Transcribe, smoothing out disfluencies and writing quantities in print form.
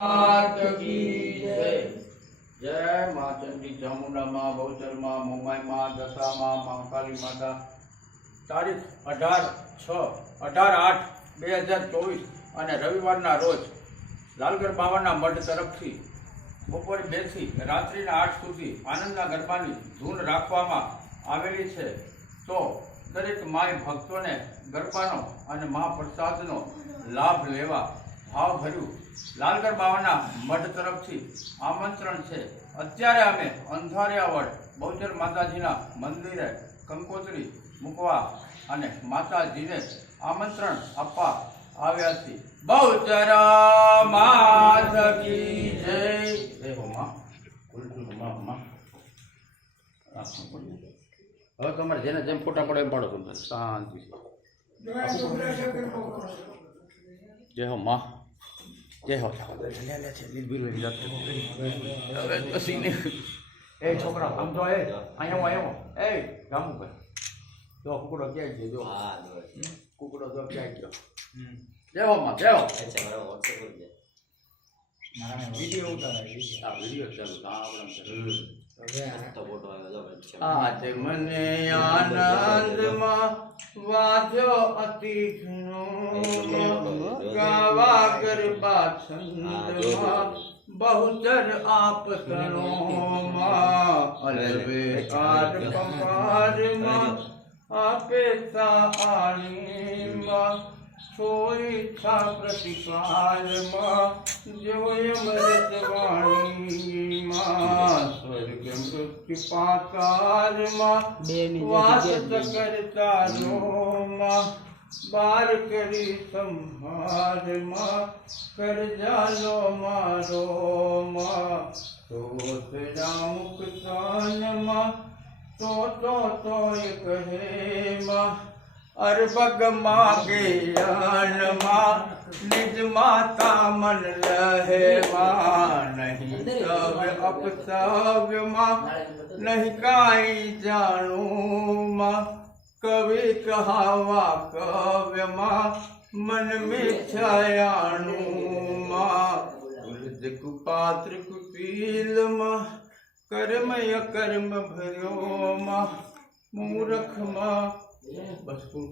मात की जय। जय मां चंडी चामुंडा मां बहुचर मां मोमाई मां दशा मां महाकाली माता। तारीख 18/8/2024 અને રવિવારના રોજ લાલગર બાવાના મઠ તરફથી બપોરે 2 થી રાત્રિના 8 સુધી આનંદના ગરબાની ધૂન રાખવામાં આવેલી છે। તો દરેક માય ભક્તોને ગરબાનો અને મહાપ્રસાદનો લાભ લેવા ભાવભર્યું લાલગર બાવાના મઠ તરફથી આમંત્રણ છે। અત્યારે અમે અંધારિયાવડ બહુચર માતાજીના મંદિરે કંકોત્રી મૂકવા અને માતાજીને આમંત્રણ આપવા આવ્યા છીએ। બહુચર માત કી જય। જય હો માં। હવે તમારે જેને જેમ ફોટા પડે એમ પાડો તમે શાંતિ। જય હો માં। જય હો। એ છોકરા આમ તો અહીંયા એ રામુભાઈ જો કુકડો ક્યાં ગયો જો કુકડો તો ક્યાં ગયો। જય હો માં। જય હો। વિડીયો ઉતારા વિડીયો ચાલુ આજ મને આનંદમાં વાજો અતિથનો ગાવા ગરબા છંદમાં બહુચર આપસણોમાં અલવે આર પમારમાં આપે સાણીમાં ઈચ્છા પ્રતિકારમાં જોય મૃતવાણીમાં સ્વર્ગ મૃત્યુ પાતાળમાં વાસ કરતા રોમાં બાર કરી સંહારમાં કરજાલો મારોમાં તોતરા મુક્તાનમાં તોય કહેમાં અરબગ માગે અનમાં નિજ માતા મન લહેમાં નહીં સવ અપસવ્યમાં નહીં કાંઈ જાણુમાં કવિ કહાવા કવ્યમાં મન મિથ્યાયાણુમાં તુલજ કુપાત્ર કુશીલમાં કર્મ અકર્મ ભર્યોમાં મૂર્ખમાં બસ